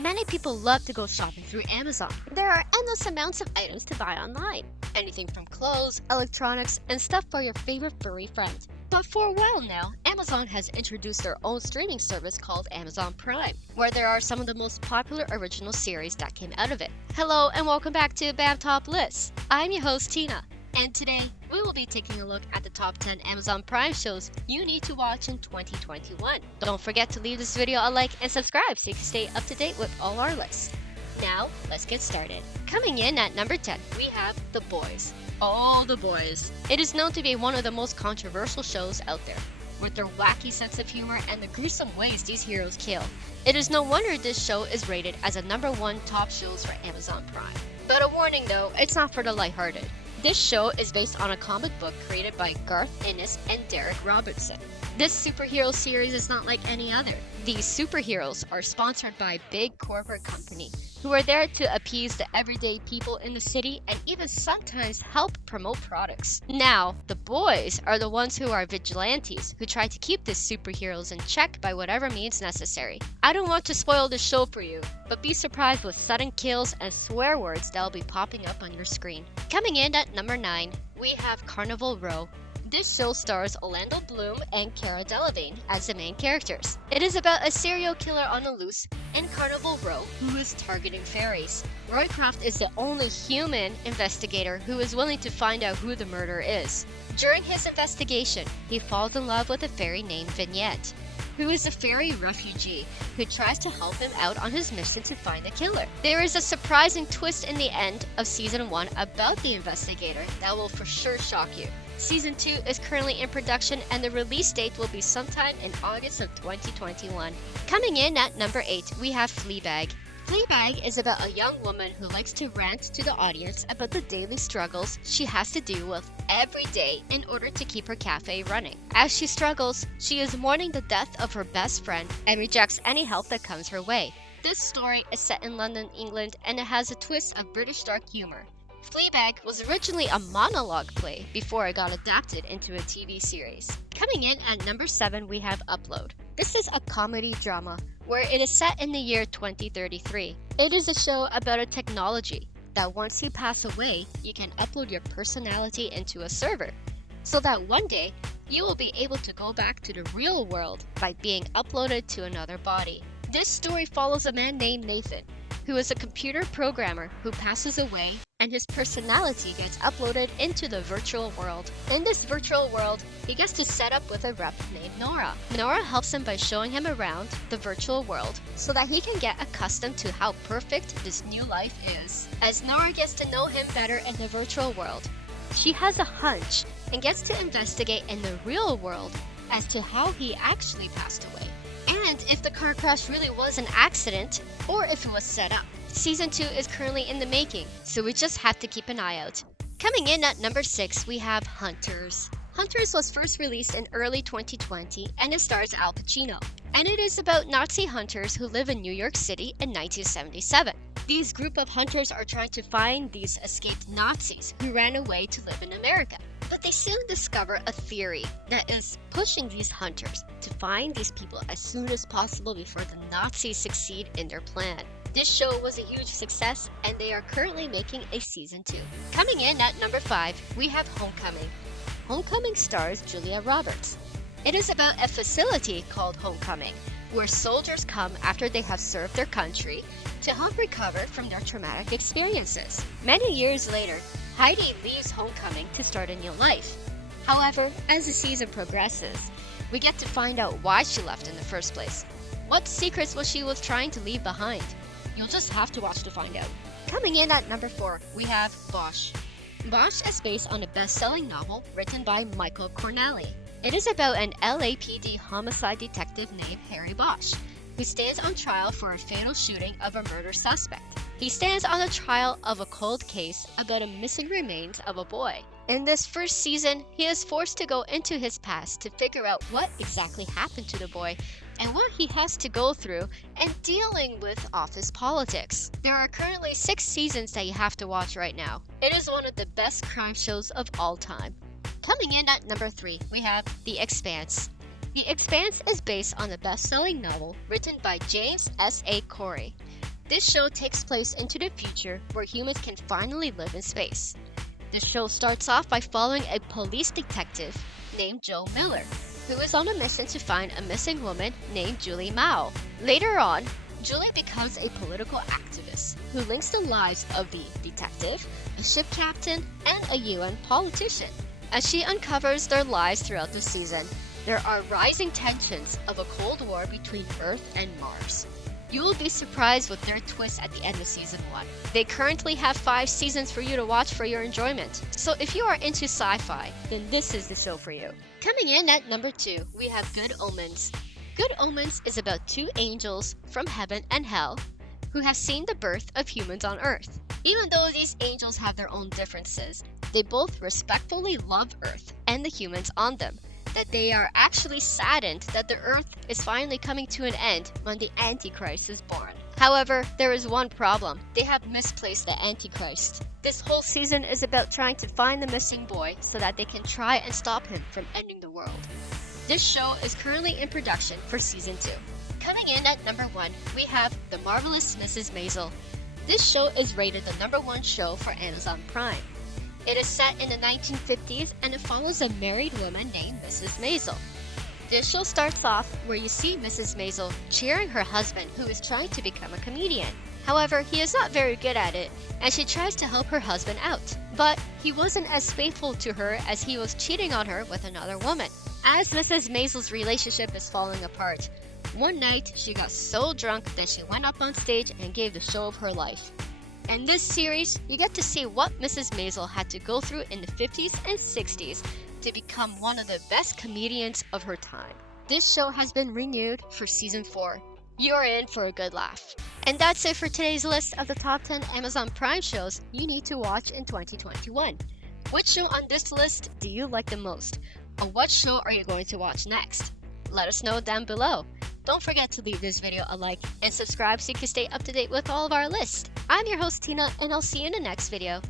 Many people love to go shopping through Amazon. There are endless amounts of items to buy online. Anything from clothes, electronics, and stuff for your favorite furry friend. But for a while now, Amazon has introduced their own streaming service called Amazon Prime, where there are some of the most popular original series that came out of it. Hello and welcome back to Bamtoplists. I'm your host Tina, and today we will be taking a look at the top 10 Amazon Prime shows you need to watch in 2021. Don't forget to leave this video a like and subscribe so you can stay up to date with all our lists. Now, let's get started. Coming in at number 10, we have The Boys. Oh, The Boys. It is known to be one of the most controversial shows out there, with their wacky sense of humor and the gruesome ways these heroes kill. It is no wonder this show is rated as a #1 top shows for Amazon Prime. But a warning though, it's not for the lighthearted. This show is based on a comic book created by Garth Ennis and Derek Robertson. This superhero series is not like any other. These superheroes are sponsored by a big corporate company who are there to appease the everyday people in the city and even sometimes help promote products. Now, the boys are the ones who are vigilantes who try to keep these superheroes in check by whatever means necessary. I don't want to spoil the show for you, but be surprised with sudden kills and swear words that will be popping up on your screen. Coming in at number 9, we have Carnival Row. This show stars Orlando Bloom and Cara Delevingne as the main characters. It is about a serial killer on the loose in Carnival Row who is targeting fairies. Roycroft is the only human investigator who is willing to find out who the murderer is. During his investigation, he falls in love with a fairy named Vignette, who is a fairy refugee who tries to help him out on his mission to find the killer. There is a surprising twist in the end of Season 1 about the investigator that will for sure shock you. Season 2 is currently in production and the release date will be sometime in August of 2021. Coming in at number 8, we have Fleabag. Fleabag is about a young woman who likes to rant to the audience about the daily struggles she has to deal with every day in order to keep her cafe running. As she struggles, she is mourning the death of her best friend and rejects any help that comes her way. This story is set in London, England, and it has a twist of British dark humor. Fleabag was originally a monologue play before it got adapted into a TV series. Coming in at number 7, we have Upload. This is a comedy drama where it is set in the year 2033. It is a show about a technology that once you pass away, you can upload your personality into a server, so that one day you will be able to go back to the real world by being uploaded to another body. This story follows a man named Nathan, who is a computer programmer who passes away and his personality gets uploaded into the virtual world. In this virtual world, he gets to set up with a rep named Nora. Nora helps him by showing him around the virtual world so that he can get accustomed to how perfect this new life is. As Nora gets to know him better in the virtual world, she has a hunch and gets to investigate in the real world as to how he actually passed away, and if the car crash really was an accident or if it was set up. Season 2 is currently in the making, so we just have to keep an eye out. Coming in at number 6, we have Hunters. Hunters was first released in early 2020 and it stars Al Pacino. And it is about Nazi hunters who live in New York City in 1977. These group of hunters are trying to find these escaped Nazis who ran away to live in America. But they soon discover a theory that is pushing these hunters to find these people as soon as possible before the Nazis succeed in their plan. This show was a huge success and they are currently making a season 2. Coming in at number 5, we have Homecoming. Homecoming stars Julia Roberts. It is about a facility called Homecoming, where soldiers come after they have served their country to help recover from their traumatic experiences. Many years later, Heidi leaves Homecoming to start a new life. However, as the season progresses, we get to find out why she left in the first place. What secrets she was trying to leave behind? You'll just have to watch to find out. Coming in at number 4, we have Bosch. Bosch is based on a best-selling novel written by Michael Cornelli. It is about an LAPD homicide detective named Harry Bosch, who stands on trial for a fatal shooting of a murder suspect. He stands on the trial of a cold case about a missing remains of a boy. In this first season, he is forced to go into his past to figure out what exactly happened to the boy and what he has to go through and dealing with office politics. There are currently 6 seasons that you have to watch right now. It is one of the best crime shows of all time. Coming in at number 3, we have The Expanse. The Expanse is based on the best-selling novel written by James S. A. Corey. This show takes place into the future where humans can finally live in space. The show starts off by following a police detective named Joe Miller, who is on a mission to find a missing woman named Julie Mao. Later on, Julie becomes a political activist who links the lives of the detective, a ship captain, and a UN politician. As she uncovers their lives throughout the season, there are rising tensions of a Cold War between Earth and Mars. You will be surprised with their twist at the end of Season 1. They currently have 5 seasons for you to watch for your enjoyment, so if you are into sci-fi, then this is the show for you. Coming in at number 2, we have Good Omens. Good Omens is about 2 angels from heaven and hell who have seen the birth of humans on Earth. Even though these angels have their own differences, they both respectfully love Earth and the humans on them. That they are actually saddened that the Earth is finally coming to an end when the Antichrist is born. However, there is one problem. They have misplaced the Antichrist. This whole season is about trying to find the missing boy so that they can try and stop him from ending the world. This show is currently in production for Season 2. Coming in at number 1, we have The Marvelous Mrs. Maisel. This show is rated the number 1 show for Amazon Prime. It is set in the 1950s and it follows a married woman named Mrs. Maisel. This show starts off where you see Mrs. Maisel cheering her husband who is trying to become a comedian. However, he is not very good at it and she tries to help her husband out. But he wasn't as faithful to her as he was cheating on her with another woman. As Mrs. Maisel's relationship is falling apart, one night she got so drunk that she went up on stage and gave the show of her life. In this series, you get to see what Mrs. Maisel had to go through in the 50s and 60s to become one of the best comedians of her time. This show has been renewed for Season 4. You're in for a good laugh. And that's it for today's list of the top 10 Amazon Prime shows you need to watch in 2021. Which show on this list do you like the most? Or what show are you going to watch next? Let us know down below. Don't forget to leave this video a like and subscribe so you can stay up to date with all of our lists. I'm your host Tina and I'll see you in the next video.